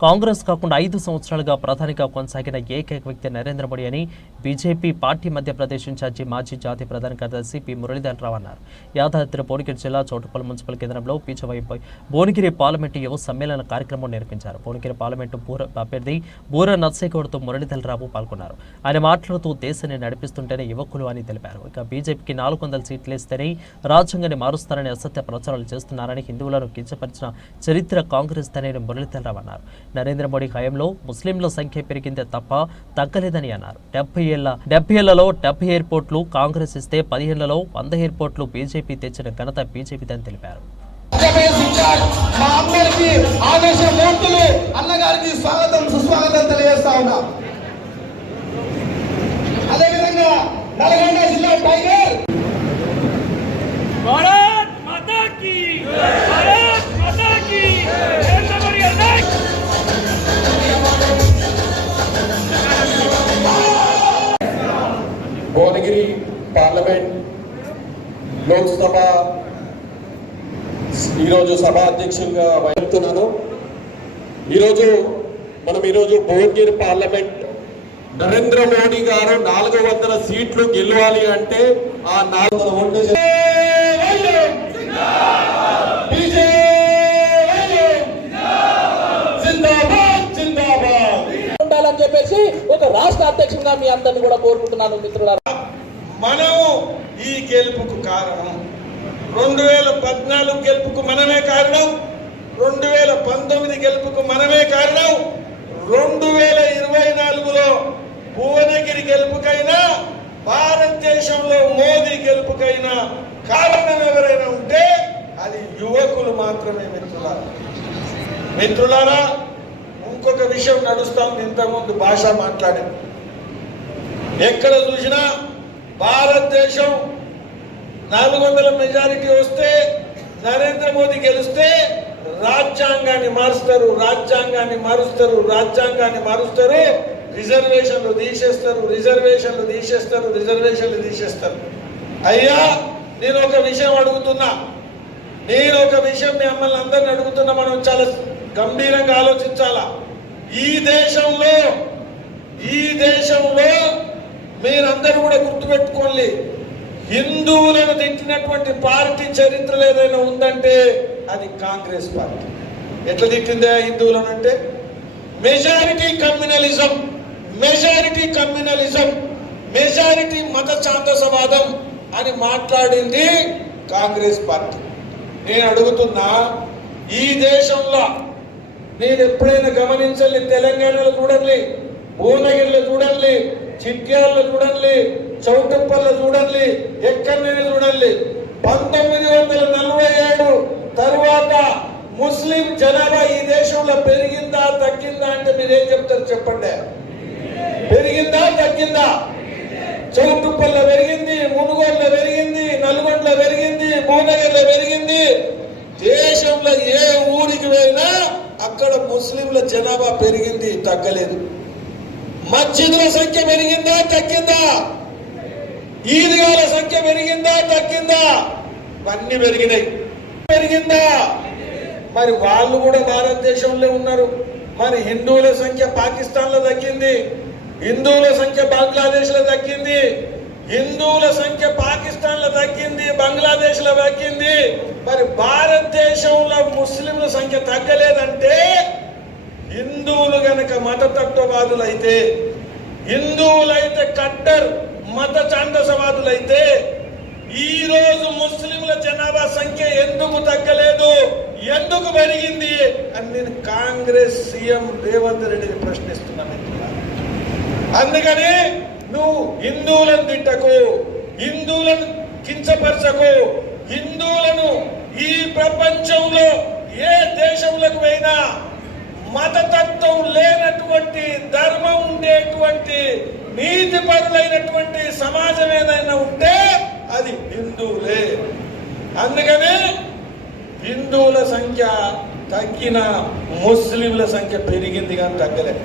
కాంగ్రెస్ కాకుండా ఐదు సంవత్సరాలుగా ప్రధానిగా కొనసాగిన ఏకైక వ్యక్తి నరేంద్ర మోడీ అని బీజేపీ పార్టీ మధ్యప్రదేశ్ ఇన్ఛార్జి మాజీ జాతీయ ప్రధాన కార్యదర్శి పి మురళీధరరావు అన్నారు. యాదాద్రి భువనగిరి జిల్లా చోటుపల్లి మున్సిపల్ కేంద్రంలో బీజేపీ భువనగిరి పార్లమెంటు యువ సమ్మేళన కార్యక్రమం నిర్వహించారు. భువనగిరి పార్లమెంటు బూర అభ్యర్థి బూర నర్సేగౌడ్తో మురళీధరరావు పాల్గొన్నారు. ఆయన మాట్లాడుతూ దేశాన్ని నడిపిస్తుంటేనే యువకులు అని తెలిపారు. ఇక బీజేపీకి నాలుగు వందల సీట్లు ఇస్తేనే రాజ్యాంగాన్ని మారుస్తారని అసత్య ప్రచారాలు చేస్తున్నారని హిందువులను కించపరిచిన చరిత్ర కాంగ్రెస్ తనని మురళీధరరావు అన్నారు. నరేంద్ర మోడీ హయాంలో ముస్లింల సంఖ్య పెరిగిందే తప్ప తగ్గలేదని అన్నారు. డెబ్బై ఏళ్ళ డెబ్బై ఏళ్ళలో డెబ్బై ఎయిర్పోర్ట్లు కాంగ్రెస్ ఇస్తే పదిహేళ్ళలో వంద ఎయిర్పోర్ట్లు బీజేపీ తెచ్చిన ఘనత బీజేపీదని తెలిపారు. అన్నగారికి స్వాగతం సుస్వాగతం తెలియజేస్తా ఉన్నా. అదేవిధంగా నల్గొండ జిల్లా టైగర్ భువనగిరి పార్లమెంట్ లోక్సభ ఈరోజు సభ అధ్యక్షులుగా వహిస్తున్నాను ఈరోజు మనం ఈరోజు భువనగిరి పార్లమెంట్ నరేంద్ర మోడీ గారు నాలుగు వందల సీట్లు గెలవాలి అంటే ఆ నాలుగు వందల ఓట్లు జిందాబాద్! అని చెప్పేసి ఒక రాష్ట్ర అధ్యక్షుడిగా మీ అందరిని కూడా కోరుకుంటున్నాను మిత్రులారా. మనం ఈ గెలుపుకు కారణం. రెండు వేల పద్నాలుగు గెలుపుకు మనమే కారణం. రెండు వేల పంతొమ్మిది గెలుపుకు మనమే కారణం. రెండు వేల ఇరవై నాలుగులో భువనగిరి గెలుపుకైనా భారతదేశంలో మోదీ గెలుపుకైనా కారణం ఎవరైనా ఉంటే అది యువకులు మాత్రమే మిత్రులారా. మిత్రులారా ఇంకొక విషయం నడుస్తాం ఇంతకుముందు భాష మాట్లాడింది ఎక్కడ చూసినా భారతదేశం నాలుగు వందల మెజారిటీ వస్తే నరేంద్ర మోదీ గెలిస్తే రాజ్యాంగాన్ని మారుస్తారు రాజ్యాంగాన్ని మారుస్తారు రాజ్యాంగాన్ని మారుస్తారు రిజర్వేషన్లు తీసేస్తారు రిజర్వేషన్లు తీసేస్తారు రిజర్వేషన్లు తీసేస్తారు. అయ్యా నేను ఒక విషయం అడుగుతున్నా. నేను ఒక విషయం మిమ్మల్ని అందరిని అడుగుతున్నా మనం చాలా గంభీరంగా ఆలోచించాలా? ఈ దేశంలో ఈ దేశంలో మీరందరూ కూడా గుర్తుపెట్టుకోండి హిందువులను తిట్టినటువంటి పార్టీ చరిత్రలో ఏదైనా ఉందంటే అది కాంగ్రెస్ పార్టీ. ఎట్లా తిట్టిందే హిందువులను అంటే? Majority communalism majority communalism majority మత ఛాందసవాదం అని మాట్లాడింది కాంగ్రెస్ పార్టీ. నేను అడుగుతున్నా ఈ దేశంలో నేను ఎప్పుడైనా గమనించండి తెలంగాణలో చూడండి భువనగిరిలో చూడండి చిట్యాల్లో చూడండి చౌటుప్పల్లో చూడండి ఎక్కడైనా చూడండి. పంతొమ్మిది వందల నలభై ఏడు తరువాత ముస్లిం జనాభా ఈ దేశంలో పెరిగిందా తగ్గిందా అంటే మీరు ఏం చెప్తారు చెప్పండి. పెరిగిందా తగ్గిందా? చౌటుప్పల్లో పెరిగింది మునుగోడులో పెరిగింది నల్గొండలో పెరిగింది భువనగిరిలో పెరిగింది. దేశంలో ఏ ఊరికి వెళ్ళినా అక్కడ ముస్లింల జనాభా పెరిగింది తగ్గలేదు. మస్జిదుల సంఖ్య పెరిగిందా తగ్గిందా? ఈద్గాల సంఖ్య పెరిగిందా తగ్గిందా? అన్ని పెరిగినాయి. పెరిగిందా? మరి వాళ్ళు కూడా భారతదేశంలో ఉన్నారు. మరి హిందువుల సంఖ్య పాకిస్తాన్లో తగ్గింది హిందువుల సంఖ్య బంగ్లాదేశ్లో తగ్గింది హిందువుల సంఖ్య పాకిస్తాన్లో తగ్గింది. బంగ్లాదేశ్లో వెక్కింది మరి భారతదేశంలో ముస్లింల సంఖ్య తగ్గలేదంటే హిందువులు గనక మతతత్వవాదులైతే హిందువులైతే కట్టర్ మత చాందసవాదులైతే ఈ రోజు ముస్లింల జనాభా సంఖ్య ఎందుకు తగ్గలేదు ఎందుకు పెరిగింది అని నేను కాంగ్రెస్ సీఎం రేవంత్ రెడ్డిని ప్రశ్నిస్తున్నాను అందుకని నువ్వు హిందువులను తిట్టకు హిందువులను కించపరచకు. హిందువులను ఈ ప్రపంచంలో ఏ దేశంలోకి పోయినా మతతత్వం లేనటువంటి ధర్మం ఉండేటువంటి నీతి పరులైనటువంటి సమాజం ఏదైనా ఉంటే అది హిందువులే. అందుకనే హిందువుల సంఖ్య తగ్గిన ముస్లింల సంఖ్య పెరిగింది కానీ తగ్గలేదు.